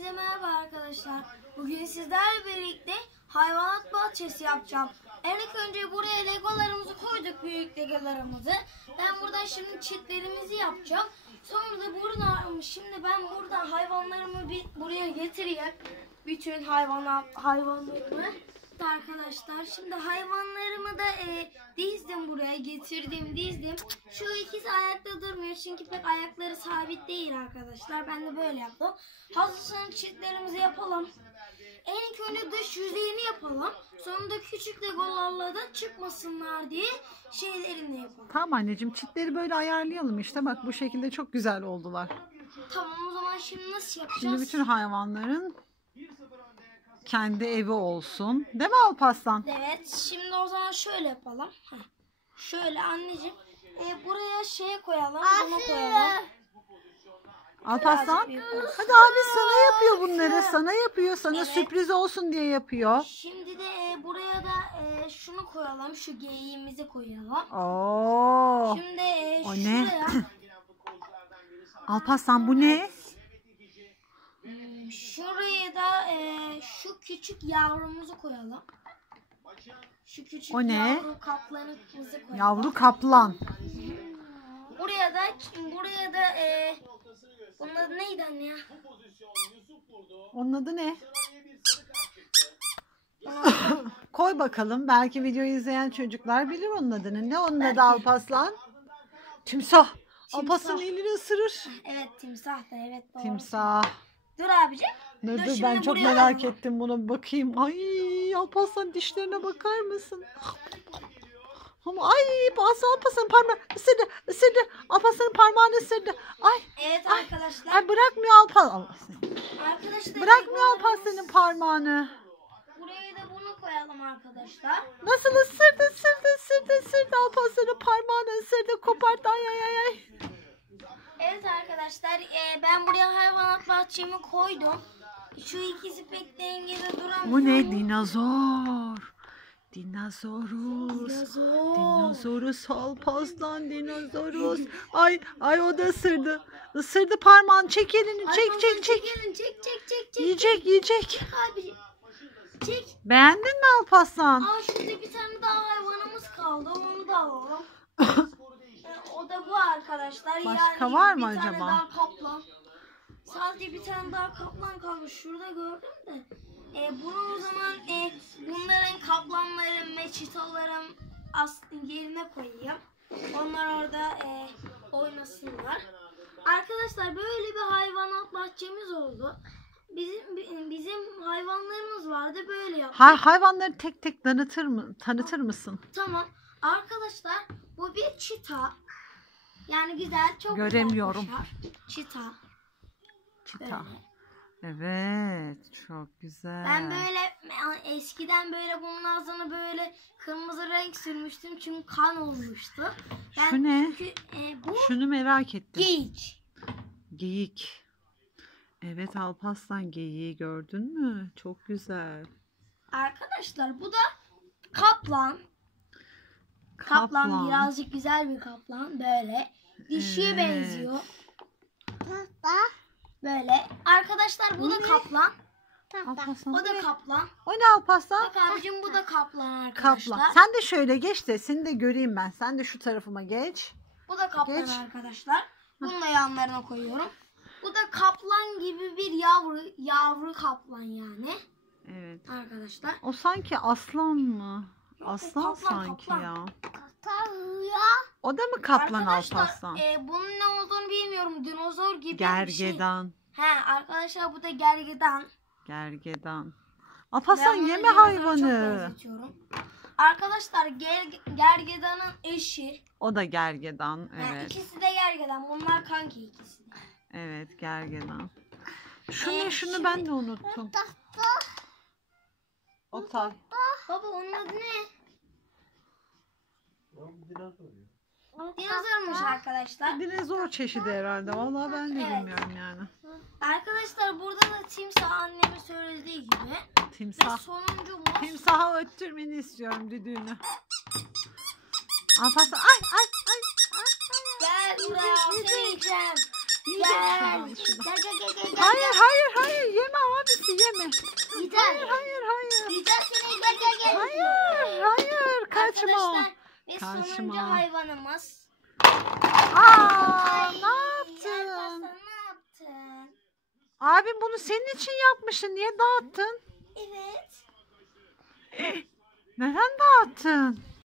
Hepinize merhaba arkadaşlar. Bugün sizlerle birlikte hayvanat bahçesi yapacağım. İlk önce buraya legolarımızı koyduk, büyük legolarımızı. Ben burada şimdi çitlerimizi yapacağım. Sonra da şimdi ben burada hayvanlarımı buraya getireyim. Bütün hayvanlarımı arkadaşlar. Şimdi hayvanlarımı da dizdim buraya, dizdim. Şu ikisi ayakta durmuyor çünkü pek ayakları sabit değil arkadaşlar. Ben de böyle yaptım. Hazırsanız çitlerimizi yapalım. İlk önce dış yüzeyini yapalım. Sonra da küçük legolarla da çıkmasınlar diye şeylerini yapalım. Tamam anneciğim, çitleri böyle ayarlayalım işte. Bak bu şekilde çok güzel oldular. Tamam, o zaman şimdi nasıl yapacağız? Şimdi bütün hayvanların kendi evi olsun. Değil mi Alparslan? Evet. Şimdi o zaman şöyle yapalım. Şöyle anneciğim. Buraya şey koyalım. Bunu koyalım. Alparslan. Hadi abi sana yapıyor bunları. Sana yapıyor. Sana evet, sürpriz olsun diye yapıyor. Şimdi de buraya da şunu koyalım. Şu geyiğimizi koyalım. Oo. Şimdi o şuraya. Ne? Alparslan bu ne? Şuraya da şu küçük yavrumuzu koyalım. Şu küçük o ne? Yavru kaplanımızı koyalım. Yavru kaplan. Buraya da bunun adı neydi anne ya? Onun adı ne? Koy bakalım. Belki videoyu izleyen çocuklar bilir onun adını. Ne onun adı Alparslan? Timsah. Alparslan elini ısırır. Evet, timsah da evet. Doğru. Timsah. Dur abicim. Dur ben çok merak ettim, buna bir bakayım. Ay Alparslan dişlerine bakar mısın? Ama ay Alparslan parmağı ısırdı. Alparslan'ın parmağını ısırdı. Ay. Evet ay, arkadaşlar. Ay bırakmıyor Alparslan. Arkadaşlar. Bırakmıyor Alparslan'ın parmağını. Buraya da bunu koyalım arkadaşlar. Nasıl ısırdı Alparslan'ın parmağını ısırdı, koparttı ay. Evet arkadaşlar, ben buraya hayvanat bahçemi koydum. Şu ikisi pek dengede duramıyor. Bu ne? Dinozor. Dinozorus Alparslan, dinozorus. Ay o da ısırdı. Isırdı parmağını. Çek elini. Çek. Çek. Yiyecek. Abi, çek. Beğendin mi Alparslan? Şurada bir tane daha hayvanımız kaldı. Onu da alalım. O da bu arkadaşlar. Başka yani var mı bir acaba? tane daha kaplan. Sadece bir tane daha kaplan kalmış. Şurada gördüm de. Bunu o zaman bunların kaplanların ve çitaların yerine koyayım. Onlar orada oynasınlar. Arkadaşlar böyle bir hayvanat bahçemiz oldu. Bizim hayvanlarımız vardı, böyle yaptık. Hayvanları tek tek tanıtır mısın? Tamam. Arkadaşlar bu bir çita. Yani güzel, çok göremiyorum. Güzel. Çita. Böyle. Evet, çok güzel. Ben eskiden bunun ağzına böyle kırmızı renk sürmüştüm çünkü kan olmuştu. Şu ne? Çünkü, şunu merak ettim. Geyik. Evet Alparslan, geyiği gördün mü? Çok güzel. Arkadaşlar bu da kaplan. Kaplan birazcık güzel bir kaplan, böyle. Dişiye benziyor. Böyle. Arkadaşlar bu da kaplan. Alparslan, O da kaplan. O ne Alparslan? Bak abicim, bu da kaplan arkadaşlar. Kaplan. Sen de şöyle geç de seni de göreyim ben. Sen de şu tarafıma geç. Bu da kaplan arkadaşlar. Bunu da yanlarına koyuyorum. Bu da kaplan gibi bir yavru kaplan yani. Evet. Arkadaşlar. O sanki aslan mı? Aslan kaplan, sanki kaplan. ya. Ya. O da mı kaplan arkadaşlar, Alparslan? Bunun ne olduğunu bilmiyorum. Dinozor gibi Gergedan. bir şey. Arkadaşlar bu da gergedan. Alparslan yeme hayvanı. Arkadaşlar gergedanın eşi. O da gergedan. Evet. İkisi de gergedan. Bunlar kanki ikisi. Evet, gergedan. Şunu ben de unuttum. Otay. Baba onun adı ne? Dinozormuş arkadaşlar. Dinozor çeşidi herhalde. Vallahi ben de bilmiyorum yani. Arkadaşlar burada da timsah annemin söylediği gibi. Timsah. Ve sonuncumuz. Timsahı öttürmeni istiyorum, düdüğünü. Alparslan ay. Gel buraya, seni yiyeceğim. Gel. Gel. Hayır yeme hayır, hayır, hayır. Yiyeceğiz seni. Gel gel gel. Hayır, hayır, kaçma. Arkadaşlar ve Kaçma. sonuncu hayvanımız. Aa, ne Alparslan yaptın? ne yaptın? Abim bunu senin için yapmışsın. Niye dağıttın? Evet. Neden dağıttın?